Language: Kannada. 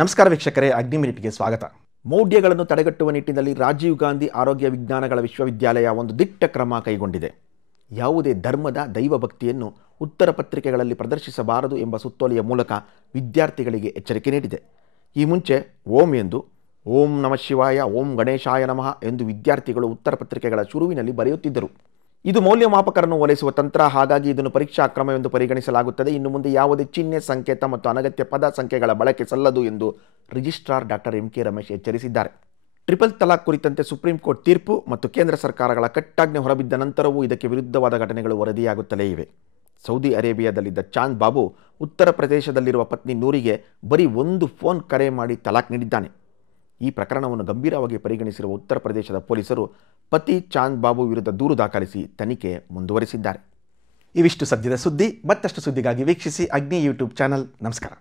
ನಮಸ್ಕಾರ ವೀಕ್ಷಕರೇ, ಅಗ್ನಿ ಮಿನಿಟ್ಗೆ ಸ್ವಾಗತ. ಮೌಢ್ಯಗಳನ್ನು ತಡೆಗಟ್ಟುವ ನಿಟ್ಟಿನಲ್ಲಿ ರಾಜೀವ್ ಗಾಂಧಿ ಆರೋಗ್ಯ ವಿಜ್ಞಾನಗಳ ವಿಶ್ವವಿದ್ಯಾಲಯ ಒಂದು ದಿಟ್ಟ ಕ್ರಮ ಕೈಗೊಂಡಿದೆ. ಯಾವುದೇ ಧರ್ಮದ ದೈವಭಕ್ತಿಯನ್ನು ಉತ್ತರ ಪತ್ರಿಕೆಗಳಲ್ಲಿ ಪ್ರದರ್ಶಿಸಬಾರದು ಎಂಬ ಸುತ್ತೋಲೆಯ ಮೂಲಕ ವಿದ್ಯಾರ್ಥಿಗಳಿಗೆ ಎಚ್ಚರಿಕೆ ನೀಡಿದೆ. ಈ ಮುಂಚೆ ಓಂ ಎಂದು, ಓಂ ನಮಃ ಶಿವಾಯ, ಓಂ ಗಣೇಶಾಯ ನಮಃ ಎಂದು ವಿದ್ಯಾರ್ಥಿಗಳು ಉತ್ತರ ಪತ್ರಿಕೆಗಳ ಶುರುವಿನಲ್ಲಿ ಬರೆಯುತ್ತಿದ್ದರು. ಇದು ಮೌಲ್ಯಮಾಪಕರನ್ನು ಓಲೈಸುವ ತಂತ್ರ. ಹಾಗಾಗಿ ಇದನ್ನು ಪರೀಕ್ಷಾ ಕ್ರಮವೆಂದು ಪರಿಗಣಿಸಲಾಗುತ್ತದೆ. ಇನ್ನು ಮುಂದೆ ಯಾವುದೇ ಚಿಹ್ನೆ, ಸಂಕೇತ ಮತ್ತು ಅನಗತ್ಯ ಪದ ಸಂಖ್ಯೆಗಳ ಬಳಕೆ ಸಲ್ಲದು ಎಂದು registrar doctor M K Ramesh ಎಚ್ಚರಿಸಿದ್ದಾರೆ. ಟ್ರಿಪಲ್ ತಲಾಕ್ ಕುರಿತಂತೆ ಸುಪ್ರೀಂ ಕೋರ್ಟ್ ತೀರ್ಪು ಮತ್ತು ಕೇಂದ್ರ ಸರ್ಕಾರಗಳ ಕಟ್ಟಾಜ್ಞೆ ಹೊರಬಿದ್ದ ನಂತರವೂ ಇದಕ್ಕೆ ವಿರುದ್ಧವಾದ ಘಟನೆಗಳು ವರದಿಯಾಗುತ್ತಲೇ ಇವೆ. ಸೌದಿ ಅರೇಬಿಯಾದಲ್ಲಿದ್ದ ಚಾಂದ್ ಬಾಬು ಉತ್ತರ ಪ್ರದೇಶದಲ್ಲಿರುವ ಪತ್ನಿ ನೂರಿಗೆ ಬರೀ ಒಂದು ಫೋನ್ ಕರೆ ಮಾಡಿ ತಲಾಕ್ ನೀಡಿದ್ದಾನೆ. ಈ ಪ್ರಕರಣವನ್ನು ಗಂಭೀರವಾಗಿ ಪರಿಗಣಿಸಿರುವ ಉತ್ತರ ಪ್ರದೇಶದ ಪೊಲೀಸರು ಪತಿ ಚಾಂದ್ ಬಾಬು ವಿರುದ್ಧ ದೂರು ದಾಖಲಿಸಿ ತನಿಖೆ ಮುಂದುವರಿಸಿದ್ದಾರೆ. ಇವಿಷ್ಟು ಸದ್ಯದ ಸುದ್ದಿ. ಮತ್ತಷ್ಟು ಸುದ್ದಿಗಾಗಿ ವೀಕ್ಷಿಸಿ ಅಗ್ನಿ ಯೂಟ್ಯೂಬ್ ಚಾನಲ್. ನಮಸ್ಕಾರ.